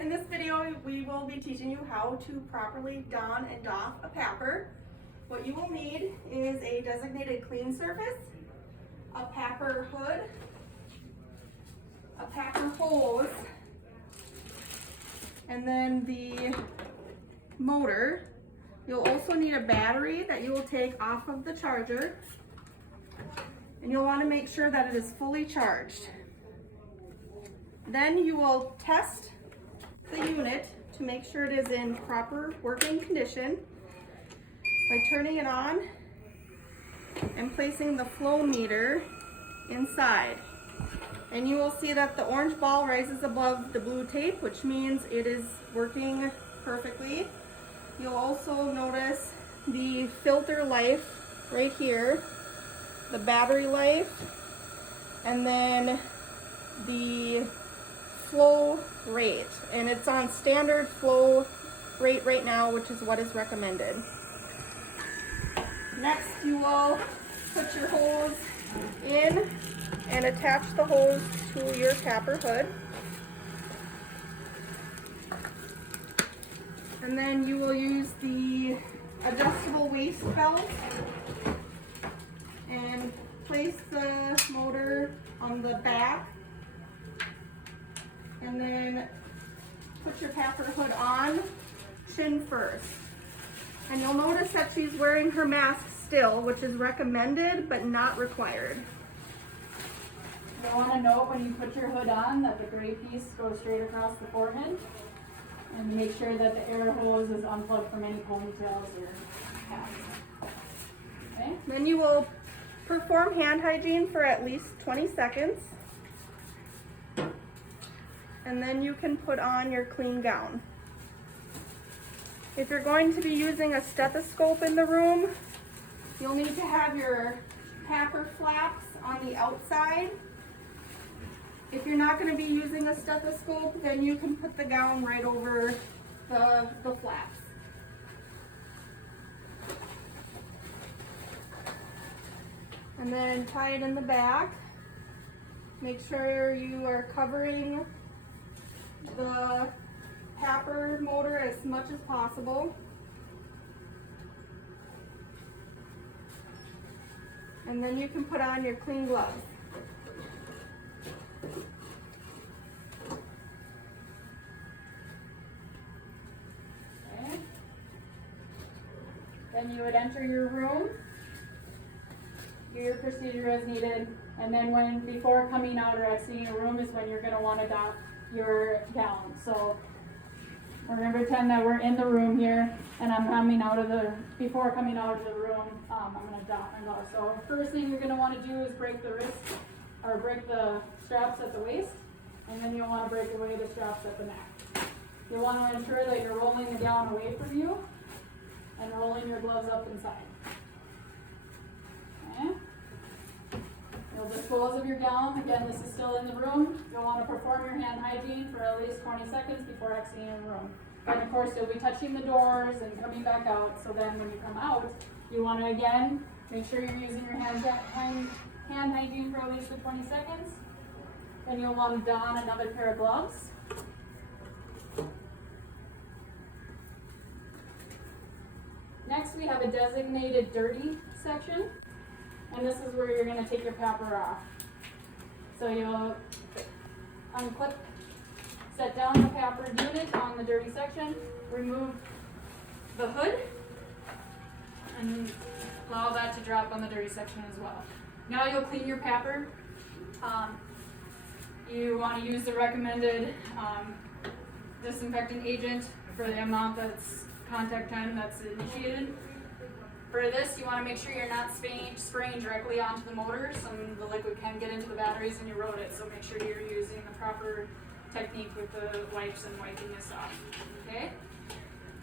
in this video we will be teaching you how to properly don and doff a Papr. What you will need is a designated clean surface, a Papr hood, a Papr hose, and then the motor. You'll also need a battery that you will take off of the charger, and you'll want to make sure that it is fully charged. Then you will test the unit to make sure it is in proper working condition by turning it on and placing the flow meter inside. And you will see that the orange ball rises above the blue tape, which means it is working perfectly. You'll also notice the filter life right here, the battery life, and then the flow rate. And it's on standard flow rate right now, which is what is recommended. Next, you will put your hose in and attach the hose to your Papr hood. And then you will use the adjustable waist belt and place the motor on the back, and then put your Papr hood on, chin first. And you'll notice that she's wearing her mask still, which is recommended but not required. You'll want to note when you put your hood on that the gray piece goes straight across the forehead, and make sure that the air hose is unplugged from any ponytails or hats. Okay? Then you will perform hand hygiene for at least 20 seconds. And then you can put on your clean gown. If you're going to be using a stethoscope in the room, you'll need to have your Papr flaps on the outside. If you're not going to be using a stethoscope, then you can put the gown right over the flaps. And then tie it in the back. Make sure you are covering the Papr motor as much as possible. And then you can put on your clean gloves. Okay. Then you would enter your room, do your procedure as needed, and then before coming out or exiting your room is when you're going to want to doff your gown. So we're going to pretend that we're in the room here, and before coming out of the room, I'm going to doff my glove. So first thing you're going to want to do is break the wrist, or break the straps at the waist, and then you'll want to break away the straps at the neck. You'll want to ensure that you're rolling the gown away from you and rolling your gloves up inside. Okay. You'll dispose of your gown. Again, this is still in the room. You'll want to perform your hand hygiene for at least 20 seconds before exiting the room. And of course, you'll be touching the doors and coming back out. So then when you come out, you want to again make sure you're using your hand hygiene for at least 20 seconds. Then you'll want to don another pair of gloves. Next, we have a designated dirty section. And this is where you're going to take your Papr off. So you'll unclip, set down the Papr unit on the dirty section, remove the hood, and allow that to drop on the dirty section as well. Now you'll clean your Papr. You want to use the recommended disinfectant agent for the amount that's contact time that's initiated. For this, you want to make sure you're not spraying directly onto the motor. Some of the liquid can get into the batteries and erode it, so make sure you're using the proper technique with the wipes and wiping this off. Okay?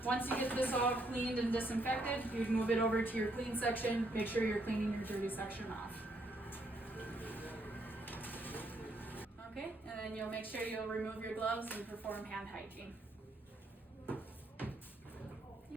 Once you get this all cleaned and disinfected, you'd move it over to your clean section. Make sure you're cleaning your dirty section off. Okay? And then you'll make sure you'll remove your gloves and perform hand hygiene.